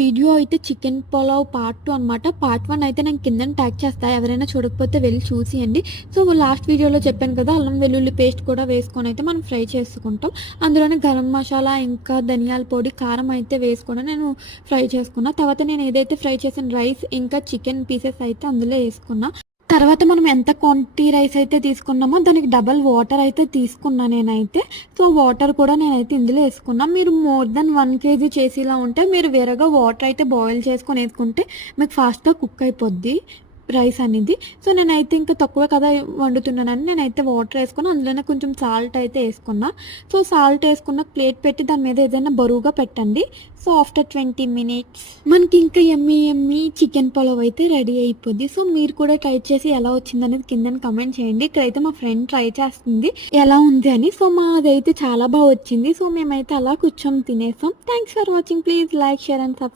Video అయితే chicken pulao part 2 అనమాట. Part 1 అయితే నేను కిందన ట్యాగ్ చేస్తా. ఎవరైనా చూడకపోతే వెళ్లి చూసేయండి. సో లాస్ట్ వీడియోలో చెప్పాను కదా! అల్లం వెల్లుల్లి పేస్ట్ కూడా వేసుకొని అయితే మనం ఫ్రై చేసుకుంటాం. అందులోనే గరం మసాలా, ఇంకా ధనియాల పొడి, కారం అయితే వేసుకొని నేను ఫ్రై చేసుకున్నా. తర్వాత నేను ఏదైతే ఫ్రై చేసిన రైస్ ఇంకా చికెన్ పీసెస్ అయితే అందులో ఏసుకున్నా. తర్వాత మనం ఎంత క్వాంటిటీ రైస్ అయితే తీసుకున్నామో దానికి డబల్ వాటర్ అయితే తీసుకున్నా నేనైతే. సో వాటర్ కూడా నేనైతే ఇందులో ఏసుకున్నా. మీరు మోర్ దెన్ 1 కేజీ చేసేలా ఉంటే మీరు వేరేగా వాటర్ అయితే బాయిల్ చేసుకొని ఏసుకుంటే మీకు ఫాస్ట్‌గా కుక్ అయిపోద్ది రైస్ అనేది. సో నేనైతే ఇంకా తక్కువే కదా వండుతున్నానని నేనైతే వాటర్ ఏసుకొని అందులోనే కొంచెం సాల్ట్ అయితే ఏసుకున్నా. సో సాల్ట్ ఏసుకున్న ప్లేట్ పెట్టి దాని మీద ఏదైనా బరువుగా పెట్టండి. సో ఆఫ్టర్ 20 మినిట్స్ మనకి ఇంకా యమ్మీ యమ్మీ చికెన్ పులావ్ అయితే రెడీ అయిపోద్ది. సో మీరు కూడా ట్రై చేసి ఎలా వచ్చిందనేది కిందన కామెంట్ చేయండి. ఇక్కడైతే మా ఫ్రెండ్ ట్రై చేస్తుంది ఎలా ఉంది అని. సో మాదైతే చాలా బాగా వచ్చింది. సో మేమైతే అలా కూర్చొని తినేసాం. Thanks for watching. Please like, share and subscribe.